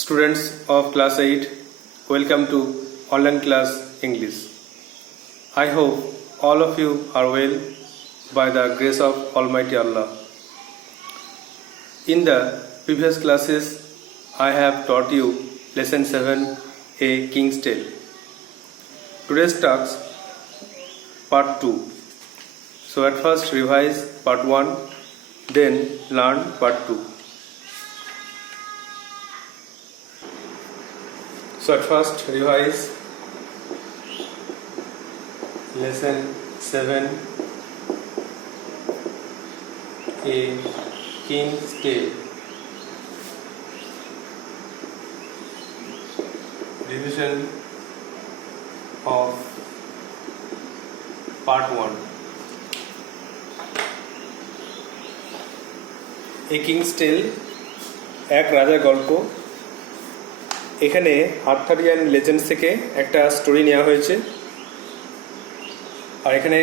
Students of class 8, welcome to online class English. I hope all of you are well by the grace of Almighty Allah. In the previous classes, I have taught you lesson 7, A King's Tale. Today's talks part 2. So at first revise part 1, then learn part 2. So at first revise lesson 7, A King's Tale. Revision of part 1. A King's Tale এক রাজার গল্প। এখানে আর্থারিয়ান legends থেকে একটা story নেওয়া হয়েছে। আর এখানে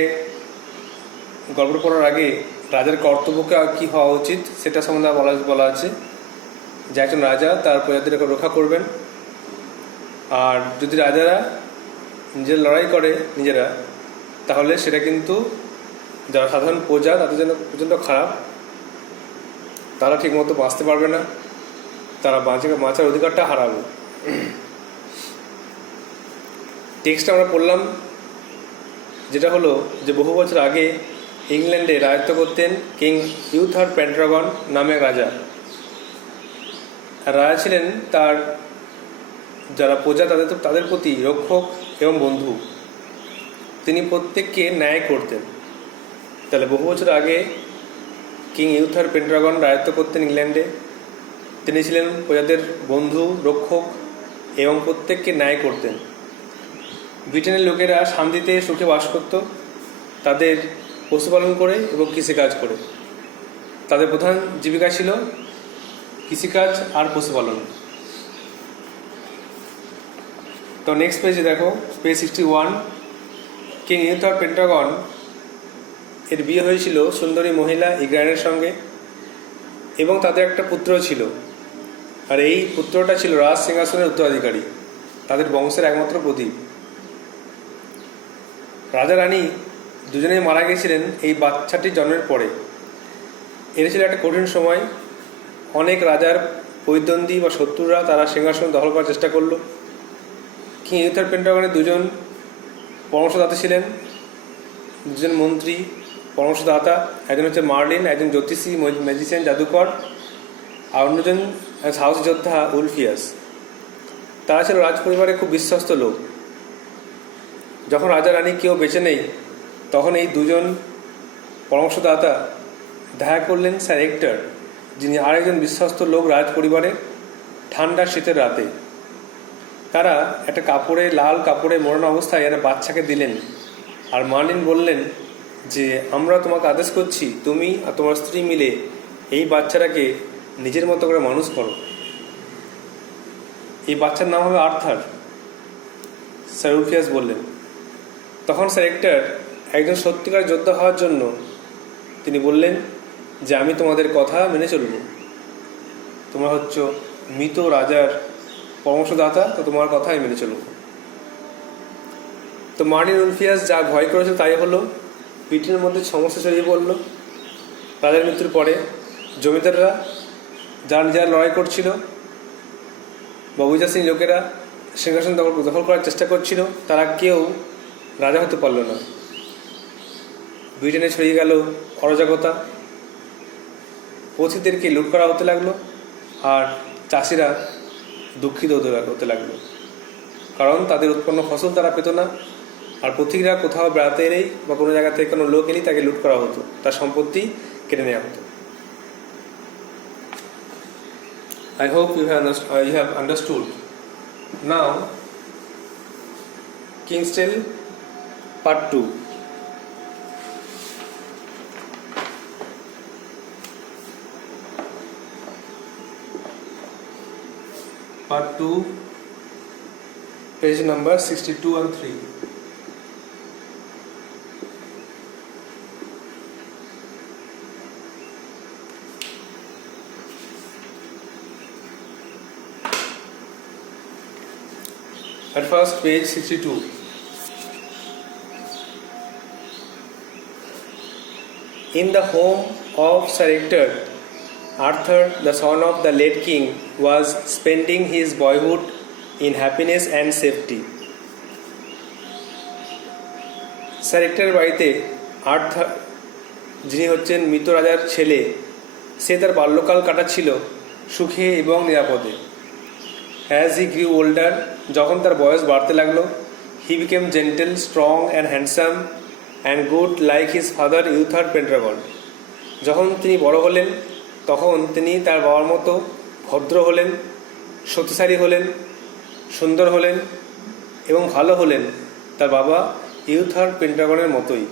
গল্প পড়ার আগে রাজার কর্তব্যকে কী হওয়া উচিত সেটা সম্বন্ধে বলা আছে যে একজন রাজা তার প্রজাদের রক্ষা করবেন। আর যদি রাজারা নিজের লড়াই করে নিজেরা, তাহলে সেটা কিন্তু যারা সাধারণ প্রজা তাদের জন্য প্রচণ্ড খারাপ। তারা ঠিকমতো বাঁচতে পারবে না, তারা বাঁচার অধিকারটা হারাবে। টেক্সট আমরা পড়লাম, যেটা হলো যে বহু বছর আগে ইংল্যান্ডে রাজত্ব করতেন কিং ইউথার পেন্ট্রাগন নামে রাজা। রাজা ছিলেন তার যারা প্রজা তাদের প্রতি রক্ষক এবং বন্ধু। তিনি প্রত্যেককে ন্যায় করতেন। তাহলে বহু বছর আগে কিং ইউথার পেন্ট্রাগন রাজত্ব করতেন ইংল্যান্ডে। তিনি ছিলেন প্রজাদের বন্ধু, রক্ষক এবং প্রত্যেককে ন্যায় করতেন। ব্রিটেনের লোকেরা শান্তিতে সুখে বাস করত, তাদের পশুপালন করে এবং কৃষিকাজ করে। তাদের প্রধান জীবিকা ছিল কৃষিকাজ আর পশুপালন। তো নেক্সট পেজে দেখো, পেজ 61। কিং ইউথার পেন্ট্রাগন এর বিয়ে হয়েছিল সুন্দরী মহিলা ইগ্রাইনের সঙ্গে এবং তাদের একটা পুত্র ছিল। আর এই পুত্রটা ছিল রাজ সিংহাসনের উত্তরাধিকারী, তাদের বংশের একমাত্র প্রদীপ। রাজা রানী দুজনেই মারা গেছিলেন এই বাচ্চাটির জন্মের পরে। এটা ছিল একটা কঠিন সময়। অনেক রাজার প্রতিদ্বন্দ্বী বা শত্রুরা তারা সিংহাসন দখল করার চেষ্টা করলো। কিং ইউথার পেন্ট্রাগনের দুজন পরামর্শদাতা ছিলেন, দুজন মন্ত্রী পরামর্শদাতা। একজন হচ্ছে মার্লিন, একজন জ্যোতিষী ম্যাজিশিয়ান জাদুকর, আর অন্যজন সাহসী যোদ্ধা উলফিয়াস। তারা ছিল রাজপরিবারের খুব বিশ্বস্ত লোক। যখন রাজা রানী কেউ বেঁচে নেই, তখন এই দুজন পরামর্শদাতা দেখা করলেন স্যার হেক্টর, যিনি আরেকজন বিশ্বস্ত লোক রাজপরিবারের, ঠান্ডা শীতের রাতে। তারা একটা কাপড়ে, লাল কাপড়ে মোড়ানো অবস্থায় একটা বাচ্চাকে দিলেন। আর মার্লিন বললেন যে আমরা তোমাকে আদেশ করছি, তুমি আর তোমার স্ত্রী মিলে এই বাচ্চাটাকে নিজের মতো করে মানুষ করো। এই বাচ্চার নাম হবে আর্থার, স্যার উলফিয়াস বললেন। তখন স্যার হেক্টর একজন সত্যিকার যোদ্ধা হওয়ার জন্য তিনি বললেন যে আমি তোমাদের কথা মেনে চলব। তোমরা হচ্ছ মৃত রাজার পরামর্শদাতা, তো তোমার কথাই মেনে চলব। তো মার্লিন উলফিয়াস যা ভয় করেছে তাই হলো। ব্রিটেনের মধ্যে সমস্যা ছড়িয়ে পড়ল। রাজার মৃত্যুর পরে জমিদাররা যারা নিজেরা লড়াই করছিল বা অভিজাসী লোকেরা সিংহাসন দখল করার চেষ্টা করছিল, তারা কেউ রাজা হতে পারল না। ব্রিটেনে ছড়িয়ে গেল অরাজকতা, পথিকদেরকে লুট করা হতে লাগলো, আর চাষিরা দুঃখিত হতে লাগলো, কারণ তাদের উৎপন্ন ফসল তারা পেত না। আর পথিকরা কোথাও বেড়াতে এলেই বা কোনো জায়গা থেকে কোনো লোক এলেই তাকে লুট করা হতো, তার সম্পত্তি কেটে নেওয়া হতো। I hope you have understood. Now, King's Tale Part 2. Part 2, page number 62 and 3. At first, page 62. In the home of Sir Hector, Arthur, the son of the late king, was spending his boyhood in happiness and safety. Sir হেক্টরের বাড়িতে Arthur, যিনি হচ্ছেন মৃত রাজার ছেলে, সে তার বাল্যকাল কাটাচ্ছিল সুখে এবং নিরাপদে। অ্যাজ হি গ্রিউ ওল্ডার, যখন তার বয়স বাড়তে লাগলো, he became gentle, strong and handsome and good like his father Uther Pendragon. যখন তিনি বড় হলেন তখন তিনি তার বাবার মতো ভদ্র হলেন, শক্তিশালী হলেন, সুন্দর হলেন এবং ভালো হলেন তার বাবা ইউথার পেন্ড্রাগনের মতোই।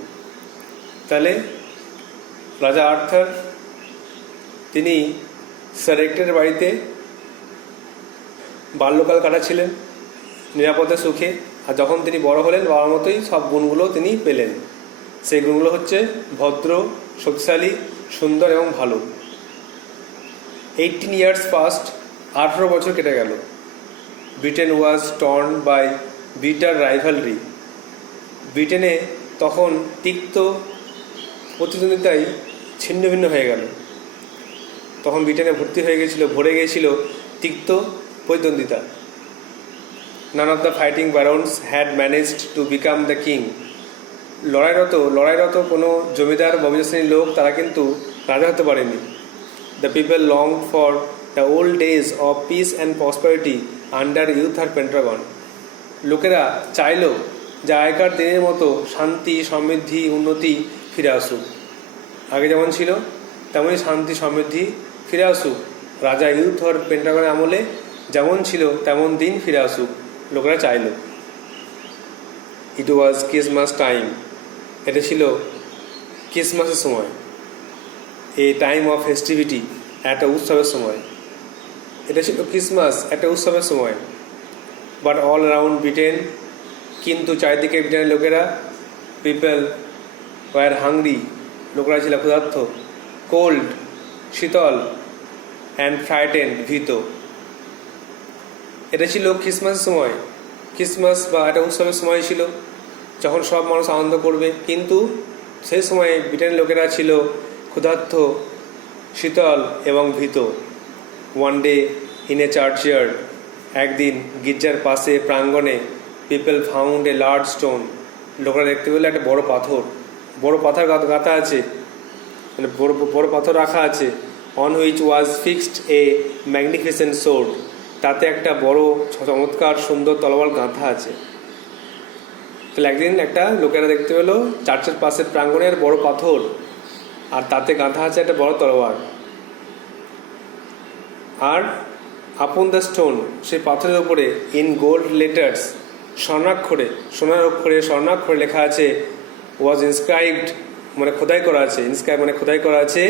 তাহলে রাজা আর্থার তিনি স্যার হেক্টরের বাড়িতে বাল্যকাল কাটাচ্ছিলেন নিরাপদে সুখে, আর যখন তিনি বড় হলেন বাবার মতোই সব গুণগুলো তিনি পেলেন। সেই গুণগুলো হচ্ছে ভদ্র, শক্তিশালী, সুন্দর এবং ভালো। 18 years past, 18 বছর কেটে গেল। Britain was torn by bitter rivalry. ব্রিটেনে তখন তিক্ত প্রতিদ্বন্দ্বিতায় ছিন্ন ভিন্ন হয়ে গেল। তখন ব্রিটেনে ভরে গিয়েছিল তিক্ত প্রতিদ্বন্দ্বিতা। None of the fighting barons had managed to become the king. লড়াইরত কোনো জমিদার বা অভিজাত লোক তারা কিন্তু রাজা হতে পারেনি। The people long for the old days of peace and prosperity under Uther Pendragon. লোকেরা চাইল যে আগেকার দিনের মতো শান্তি, সমৃদ্ধি, উন্নতি ফিরে আসুক। আগে যেমন ছিল তেমনই শান্তি, সমৃদ্ধি ফিরে আসুক। রাজা ইউথার পেন্ড্রাগনের আমলে যেমন ছিল তেমন দিন ফিরে আসুক, লোকেরা চাইল। ইট ওয়াজ ক্রিসমাস টাইম। এটা ছিল ক্রিসমাসের সময়, এ টাইম অফ ফেস্টিভিটি, একটা উৎসবের সময়। এটা ছিল ক্রিসমাস, একটা উৎসবের সময়। বাট অল অ্যারাউন্ড ব্রিটেন, কিন্তু চারিদিকে ব্রিটেনের লোকেরা, পিপল ওয়ার হাংরি, লোকেরা ছিল ক্ষুধার্ত, কোল্ড, শীতল, অ্যান্ড ফ্রাইটেন্ড, ভীত। এটা ছিল ক্রিসমাসের সময়। ক্রিসমাস বা একটা উৎসবের সময় ছিল যখন সব মানুষ আনন্দ করবে, কিন্তু সেই সময়ে ব্রিটেনের লোকেরা ছিল ক্ষুধার্ত, শীতল এবং ভীত। ওয়ান ডে ইন এ চার্চইয়ার্ড, একদিন গির্জার পাশে প্রাঙ্গণে, people found a large stone, লোকেরা দেখতে পেলে একটা বড় পাথর গাঁথা আছে, মানে বড় পাথর রাখা আছে। On which was fixed A magnificent sword, তাতে একটা বড় চমৎকার সুন্দর তলোয়ার গাঁথা আছে। তাহলে একদিন একটা লোকেরা দেখতে পেলো চার্চের পাশের প্রাঙ্গণের বড় পাথর, আর তাতে গাঁথা আছে একটা বড় তলোয়ার। আর আপন দ্য স্টোন, সেই পাথরের উপরে ইন গোল্ড লেটার্স, সোনার অক্ষরে লেখা আছে, ওয়াজ ইনস্ক্রাইবড, মানে খোদাই করা আছে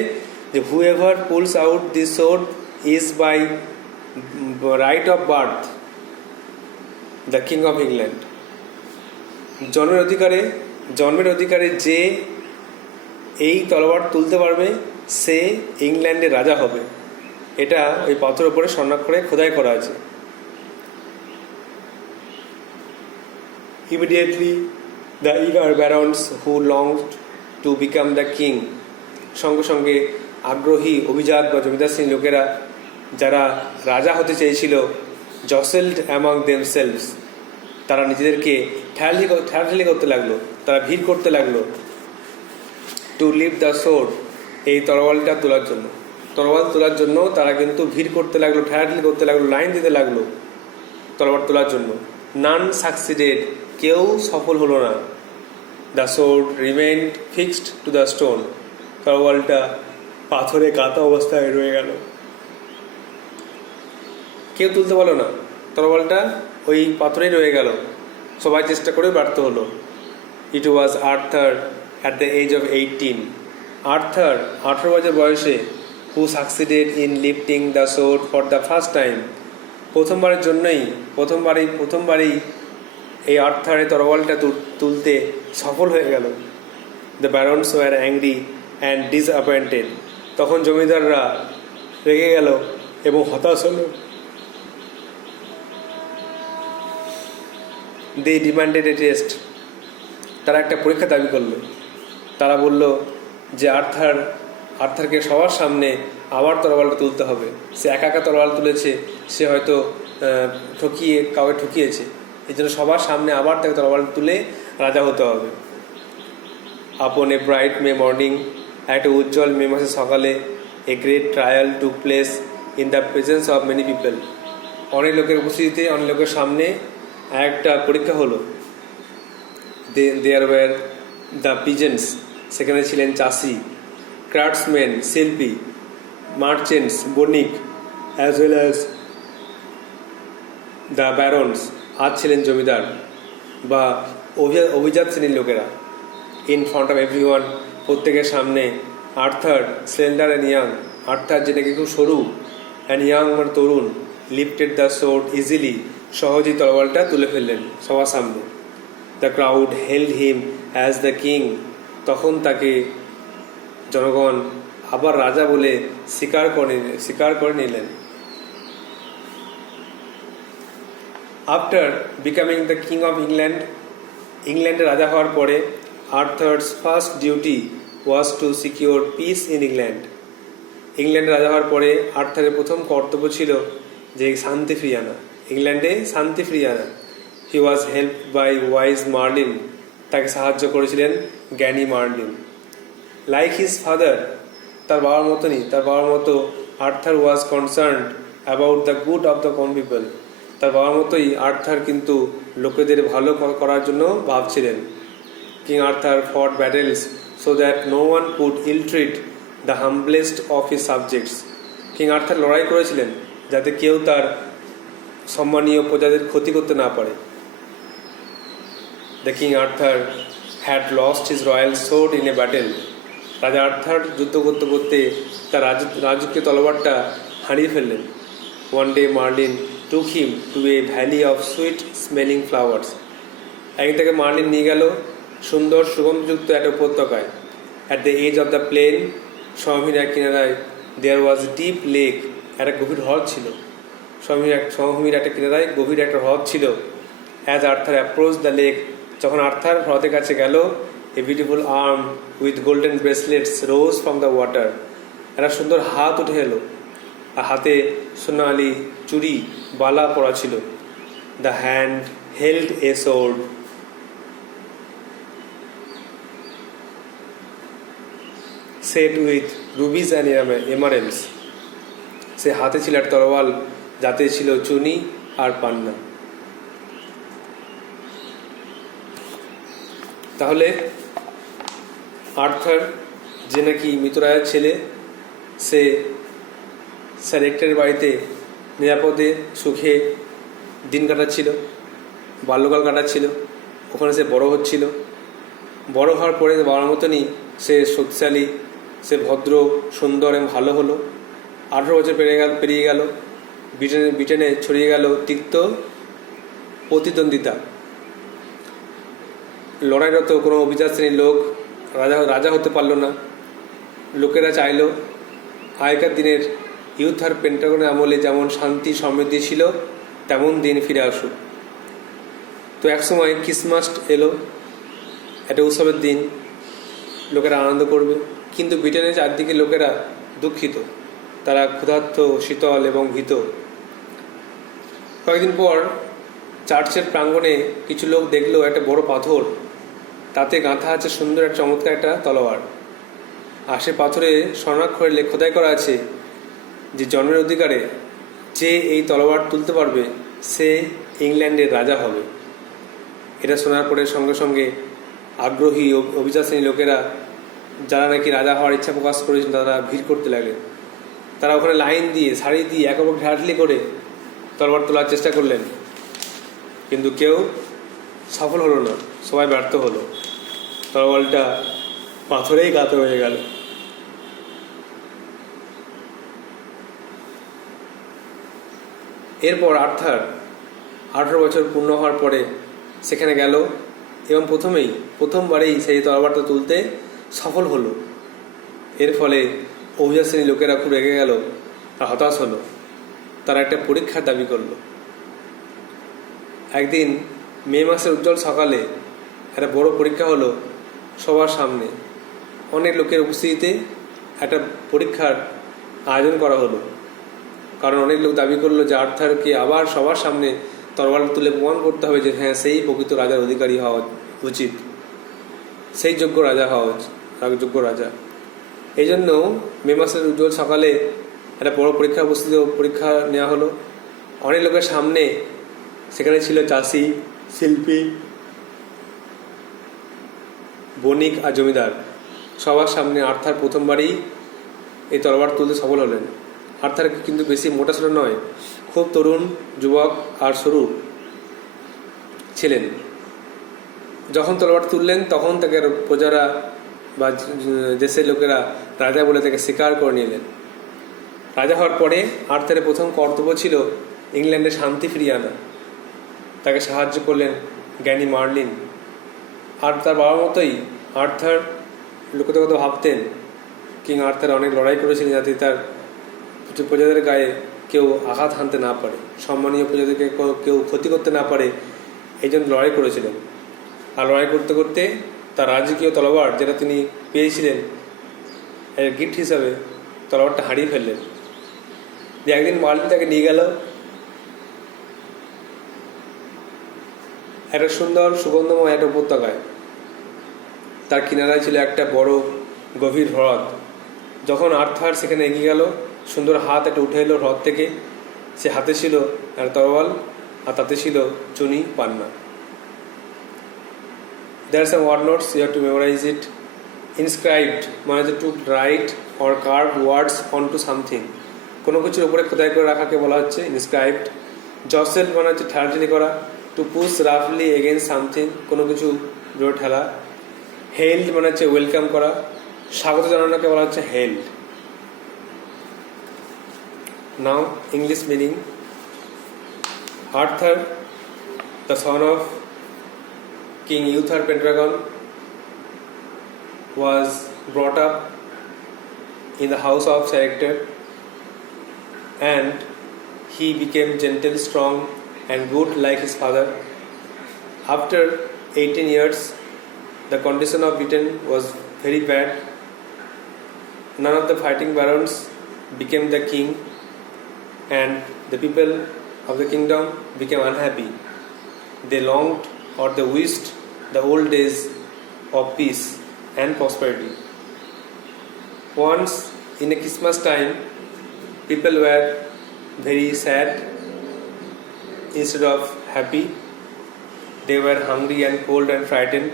যে whoever pulls out this sword is by right of birth the king of England. জন্মের অধিকারে যে এই তলোয়ার তুলতে পারবে সে ইংল্যান্ডের রাজা হবে। এটা ওই পাথরের উপরে স্বর্ণাক্ষরে খোদাই করা আছে। Immediately the eager barons who longed to become the king, সঙ্গে সঙ্গে আগ্রহী অভিজাত বা জমিদার শ্রেণীর লোকেরা যারা রাজা হতে চেয়েছিল, জসেলড অ্যামং দেমসেলভস, তারা নিজেদেরকে ঠেলাঠেলি করতে লাগলো, তারা ভিড় করতে লাগলো। টু লিভ দ্য সোর্ড, এই তরোয়ালটা তোলার জন্য তারা কিন্তু ভিড় করতে লাগলো, ঠেলাঠেলি করতে লাগলো, লাইন দিতে লাগলো তরোয়াল তোলার জন্য। নান সাকসিডেড, কেউ সফল হলো না। The sword remained fixed to the stone, তরোয়ালটা পাথরে গাঁথা অবস্থায় রয়ে গেল। কেউ তুলতে পারলো না, তরোয়ালটা ওই পাথরেই রয়ে গেল, সবাই চেষ্টা করে ব্যর্থ হলো। It was Arthur at the age of 18, Arthur 18 বছর বয়সে, who succeeded in lifting the sword for the first time, প্রথমবারই এই আর্থারের তরোয়ালটা তুলতে সফল হয়ে গেল। The barons were angry and disappointed, তখন জমিদাররা রেগে গেল এবং হতাশ হলো। দে ডিমান্ডেড এ টেস্ট, তারা একটা পরীক্ষা দাবি করলো। তারা বলল যে আর্থারকে সবার সামনে আবার তরোয়ালটা তুলতে হবে। সে একা একা তরোয়াল তুলেছে, সে হয়তো কাউকে ঠকিয়েছে, এই জন্য সবার সামনে আবার তাকে তরোয়াল তুলে রাজা হতে হবে। আপন এ ব্রাইট মে মর্নিং, একটা উজ্জ্বল মে মাসের সকালে, a great trial took place in the presence of many people. অনেক লোকের উপস্থিতিতে, অনেক লোকের সামনে একটা পরীক্ষা হলো। দেয়ার ওয়ার দ্য পিজেন্টস, সেখানে ছিলেন চাষি, ক্রাফটসম্যান শিল্পী, মার্চেন্টস বণিক, as well as the barons, আর ছিলেন জমিদার বা অভিজাত শ্রেণীর লোকেরা। ইন ফ্রন্ট অফ এভরিওয়ান, প্রত্যেকের সামনে, Arthur slender and young, Arthur যেটাকে খুব সরু, অ্যান্ড ইয়াং মানে তরুণ, লিফটেড দ্য সোর্ড ইজিলি, সহজেই তরোয়ালটা তুলে ফেললেন সবার সামনে। The crowd held him as the king, তখন তাকে জনগণ আবার রাজা বলে স্বীকার করে নিলেন। After becoming the king of England, ইংল্যান্ডের রাজা হওয়ার পরে Arthur's first duty was to secure piece in England. ইংল্যান্ডে রাজা হওয়ার পরে আর্থারের প্রথম কর্তব্য ছিল যে শান্তি ফিরিয়ে আনা, ইংল্যান্ডে শান্তি ফিরিয়ে আনা। হি ওয়াজ হেল্প বাই ওয়াইজ মার্লিন, তাকে সাহায্য করেছিলেন জ্ঞানী মার্লিন। লাইক হিজ ফাদার, তার বাবার মতো Arthur was concerned about the good of the common people, তার বাবার মতোই আর্থার কিন্তু লোকেদের ভালো করার জন্য ভাবছিলেন। King Arthur fought battles so that no one could ill treat the humblest of his subjects, king Arthur লড়াই করেছিলেন যাতে কেউ তার সম্মানীয় প্রজাদের ক্ষতি করতে না পারে। The king Arthur had lost his royal sword in a battle, রাজা আর্থার যুদ্ধ করতে করতে তার রাজকীয় তলোয়ারটা হারিয়ে ফেললেন। One day Merlin took him to a valley of sweet smelling flowers, একদিন তাকে মার্লিন নিয়ে গেল সুন্দর সুগন্ধযুক্ত একটা উপত্যকায়। At the age of the plain, সমভূমির এক কিনারায়, দেয়ার ওয়াজ ডিপ লেক, একটা গভীর হ্রদ ছিল। সমভূমির একটা কিনারায় গভীর একটা হ্রদ ছিল। As Arthur approach the lake, যখন আর্থার হ্রদের কাছে গেল, a beautiful arm with golden bracelets rose from the water, একটা সুন্দর হাত উঠে এলো, আর হাতে সোনালি চুড়ি বালা পরা ছিল। The hand held a sword, set with rubies and emeralds, সে হাতে ছিল একটা তরোয়াল যাতে ছিল চুনি আর পান্না। তাহলে আর্থার, যে নাকি মৃতরায়ের ছেলে, সে স্যার রেক্টরের বাড়িতে নিরাপদে সুখে দিন কাটাচ্ছিল, বাল্যকাল কাটাচ্ছিল, ওখানে সে বড় হচ্ছিল। বড় হওয়ার পরে বাবার মতনই সে শক্তিশালী, সে ভদ্র, সুন্দর এবং ভালো হলো। 18 বছর পেরিয়ে গেল, ব্রিটেনে ছড়িয়ে গেল তিক্ত প্রতিদ্বন্দ্বিতা। লড়াইরত কোনো অভিজাত শ্রেণীর লোক রাজা হতে পারল না। লোকেরা চাইল আগেকার দিনের ইউথার পেন্টাগনের আমলে যেমন শান্তি সমৃদ্ধি ছিল তেমন দিন ফিরে আসুক। তো একসময় ক্রিসমাস এলো, একটা উৎসবের দিন, লোকেরা আনন্দ করবে। কিন্তু ব্রিটেনের চারদিকে লোকেরা দুঃখিত, তারা ক্ষুধার্ত, শীতল এবং ভীত। কয়েকদিন পর চার্চের প্রাঙ্গণে কিছু লোক দেখলো একটা বড় পাথর, তাতে গাঁথা আছে সুন্দর একটা চমৎকার একটা তলোয়ার। আর সে পাথরে স্বর্ণাক্ষরে খোদাই করা আছে যে জন্মের অধিকারে যে এই তলোয়ার তুলতে পারবে সে ইংল্যান্ডের রাজা হবে। এটা শোনার পরে সঙ্গে সঙ্গে আগ্রহী অভিজাত শ্রেণীর লোকেরা, যারা নাকি রাজা হওয়ার ইচ্ছা প্রকাশ করেছেন, তারা ভিড় করতে লাগলেন। তারা ওখানে লাইন দিয়ে, সারি দিয়ে, এক অপরকে ঢাটলি করে তলোয়ার তোলার চেষ্টা করলেন, কিন্তু কেউ সফল হলো না, সবাই ব্যর্থ হলো। তলোয়ারটা পাথরেই গাঁথা হয়ে গেল। এরপর আর্থার 18 বছর পূর্ণ হওয়ার পরে সেখানে গেল এবং প্রথমবারেই সেই তলোয়ারটা তুলতে সফল হলো। এর ফলে অভিজাত শ্রেণীর লোকেরা খুব রেগে গেল আর হতাশ হলো। তারা একটা পরীক্ষার দাবি করলো। একদিন মে মাসের উজ্জ্বল সকালে একটা বড় পরীক্ষা হলো সবার সামনে। অনেক লোকের উপস্থিতিতে একটা পরীক্ষার আয়োজন করা হলো, কারণ অনেক লোক দাবি করলো যে আর্থারকে আবার সবার সামনে তরোয়াল তুলে প্রমাণ করতে হবে যে হ্যাঁ, সেই প্রকৃত রাজার অধিকারী হওয়া উচিত, সেই যোগ্য রাজা হওয়া উচিত, যোগ্য রাজা। এই জন্য মে মাসের উজ্জ্বল সকালে একটা বড় পরীক্ষা নেওয়া হলো অনেক লোকের সামনে। সেখানে ছিল চাষি, শিল্পী, বণিক আর জমিদার। সবার সামনে আর্থার প্রথমবারই এই তরোয়ার তুলতে সফল হলেন। আর্থার কিন্তু বেশি মোটাসোটা নয়, খুব তরুণ, যুবক আর সরু ছিলেন। যখন তরোয়ার তুললেন তখন তাকে প্রজারা বা দেশের লোকেরা রাজা বলে তাকে স্বীকার করে নিলেন। রাজা হওয়ার পরে আর্থারের প্রথম কর্তব্য ছিল ইংল্যান্ডে শান্তি ফিরিয়ে আনা। তাকে সাহায্য করলেন জ্ঞানী মার্লিন। আর তার বাবার মতোই আর্থার লোকে কথা ভাবতেন, কিং আর্থার অনেক লড়াই করেছিলেন যাতে তার প্রজাদের গায়ে কেউ আঘাত হানতে না পারে, সম্মানীয় প্রজাদেরকে কেউ ক্ষতি করতে না পারে, এই জন্য লড়াই করেছিলেন। আর লড়াই করতে করতে তার রাজকীয় তলোয়ার, যেটা তিনি পেয়েছিলেন এর গিফট হিসাবে, তলোয়ারটা হারিয়ে ফেললেন। যে একদিন মার্লিন তাকে নিয়ে গেল একটা সুন্দর সুগন্ধময় একটা উপত্যকায়। তার কিনারায় ছিল একটা বড় গভীর হ্রদ। যখন আর্থার সেখানে এগিয়ে গেল, সুন্দর হাত একটা উঠে এলো হ্রদ থেকে। সে হাতে ছিল একটা তরোয়াল আর তাতে ছিল চুনি পান্না। There are some word notes, you have to memorize it. Inscribed মানে হচ্ছে to write or carve words onto something, কোনো কিছুর উপরে খোদাই করে রাখাকে বলা হচ্ছে ইনস্ক্রাইবড। জসেল মানে হচ্ছে ঠেলাঠেলি করা। টু পুশ রাফলি এগেইনস্ট সামথিং, কোনো কিছু জোরে ঠেলা। হেল্ড মানে হচ্ছে ওয়েলকাম করা, স্বাগত জানানোকে বলা হচ্ছে held. Now English meaning. Arthur, the son of King Uther Pendragon, was brought up in the house of Serector, and he became gentle, strong and good like his father. After 18 years, the condition of Britain was very bad. None of the fighting barons became the king, and the people of the kingdom became unhappy. They longed or they wished the old days of peace and prosperity. Once in a Christmas time, people were very sad instead of happy. They were hungry and cold and frightened.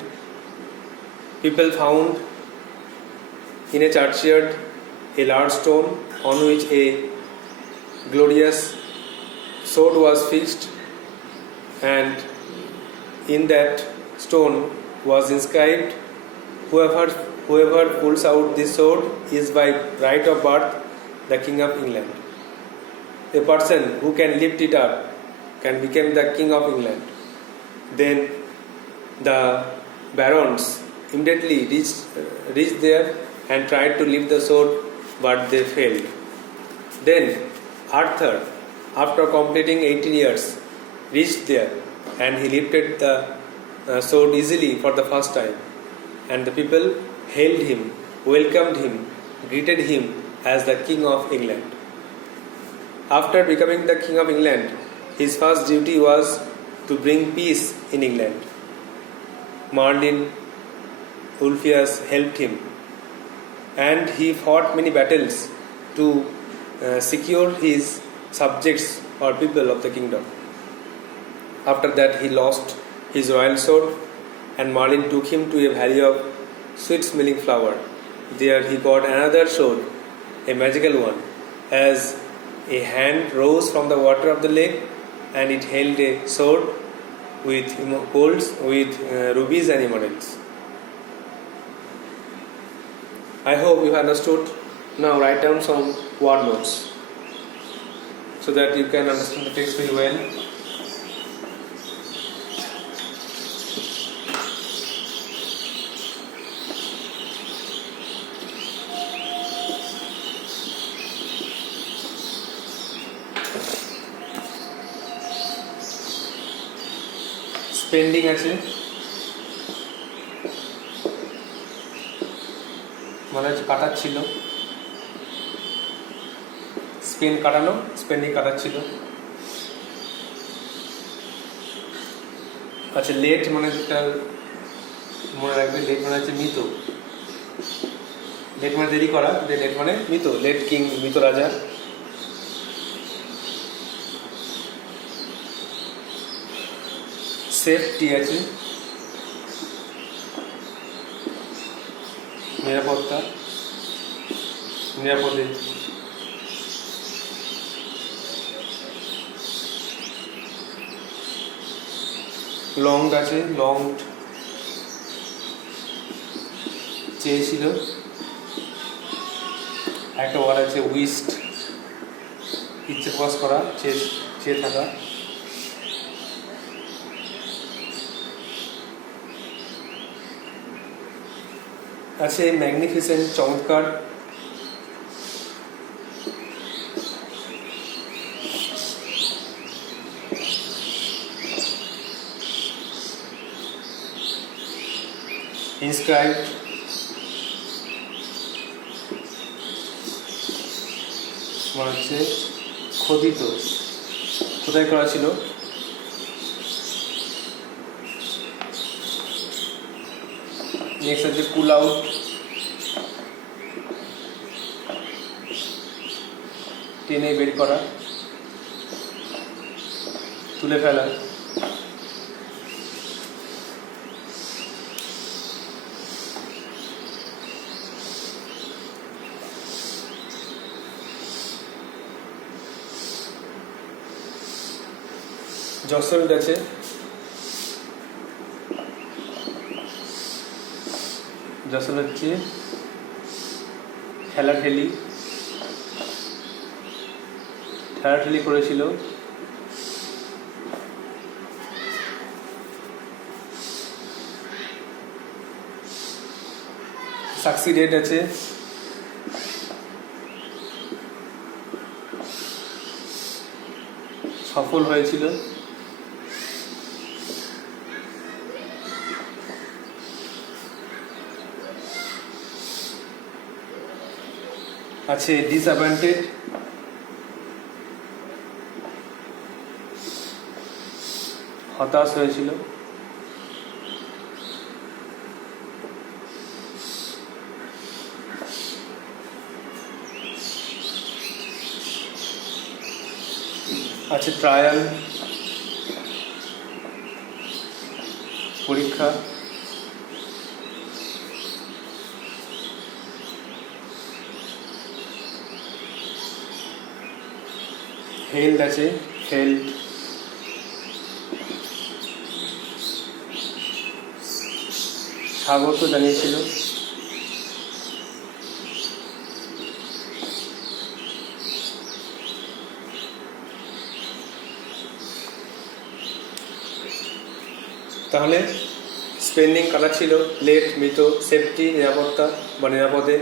People found in a churchyard a large stone on which a glorious sword was fixed, and in that stone was inscribed, whoever pulls out this sword is by right of birth the King of England. A person who can lift it up can become the King of England. Then the barons immediately reached there and tried to lift the sword, but they failed. Then Arthur, after completing 18 years, reached there and he lifted the sword easily for the first time, and the people hailed him, welcomed him, greeted him as the King of England. After becoming the King of England, his first duty was to bring peace in England. Merlin, Ulfias helped him, and he fought many battles to secure his subjects or people of the kingdom. After that, he lost his royal sword, and Merlin took him to a valley of sweet-smelling flower. There he got another sword, a magical one, as a hand rose from the water of the lake, and it held a sword with golds, with rubies and emeralds. I hope you have understood. Now write down some word notes so that you can understand the text very well. Spending আছে, মানে হচ্ছে কাটাচ্ছিল, Spain কাটানো, spending কাটাচ্ছিল। আচ্ছা, late মানে একটা মনে রাখবে, late মানে হচ্ছে মৃত। লেট মানে দেরি করা, লেট মানে মৃত, লেট কিং মৃত রাজা। সেফটি আছে, নিরাপত্তা, নিরাপদে। লং আছে, লং চেয়েছিল। একটা ওয়ার্ড আছে উইস্ট, ইচ্ছে প্রকাশ করা, চেয়ে থাকা। আছে ম্যাগনিফিসেন্ট, চমৎকার। ইনস্ক্রাইব, মানে হচ্ছে খোদিত, কোথায় করা ছিল। নেক্সট হচ্ছে পুল আউট, টেনে বের করা, তুলে ফেলা। জসল্ট আছে, জসল হচ্ছে ঠেলাঠেলি, ঠেলাঠেলি করেছিল। সাকসিডেড আছে, সফল হয়েছিল। আছে ডিসঅ্যাপয়েন্টেড, হতাশ হয়েছিল। আছে ট্রায়াল, পরীক্ষা। হেল্ড আছে, হেল্ড, স্বাগত জানিয়েছিল। তাহলে স্পেন্ডিং কাটাচ্ছিল, লেট মৃত, সেফটি নিরাপত্তা বা নিরাপদে,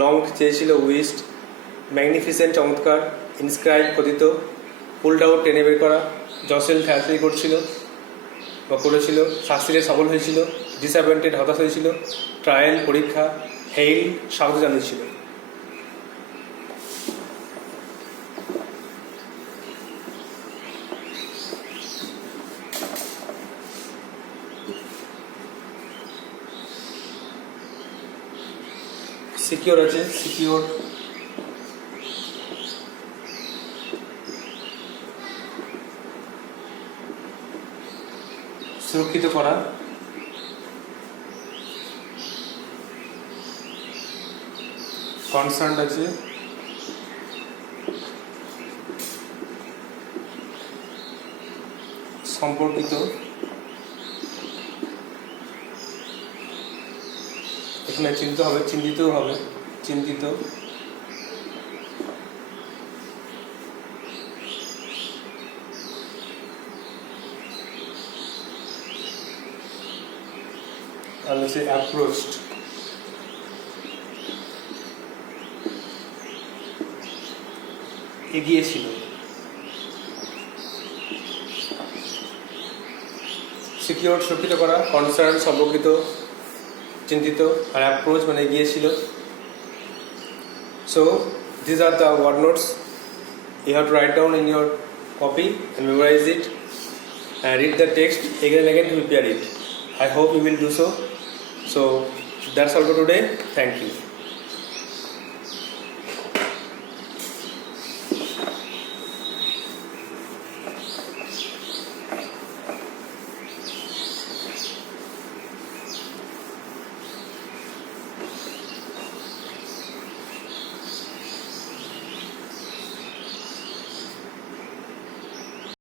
লং চেয়েছিল উইস্ট, ম্যাগনিফিসেন্ট চমৎকার, ইনস্ক্রাইব খোদিত, পুলড আউট টেনে বের করা, জসেল ঠেলাঠেলি করছিল বা করেছিল, শাস্তিরে সফল হয়েছিল, ডিসঅ্যাপয়েন্টেড হতাশ হয়েছিল, ট্রায়াল পরীক্ষা, হেইল স্বাগত জানিয়েছিল। সিকিওর আছে, সিকিওর, সুরক্ষিত করা। কনসার্ন আছে, সম্পর্কিত। এখানে চিন্তিত হবে, চিন্তিতও হবে, চিন্তিত। আর হচ্ছে অ্যাপ্রোচড, এগিয়েছিল। সিকিউর সুরক্ষিত করা, কনসার্ন সম্পর্কিত চিন্তিত, আর অ্যাপ্রোচ মানে এগিয়েছিল। So this are the word notes you have to write down in your copy and memorize it and read the text again and again to prepare it. I hope you will do so. So that's all for today. Thank you.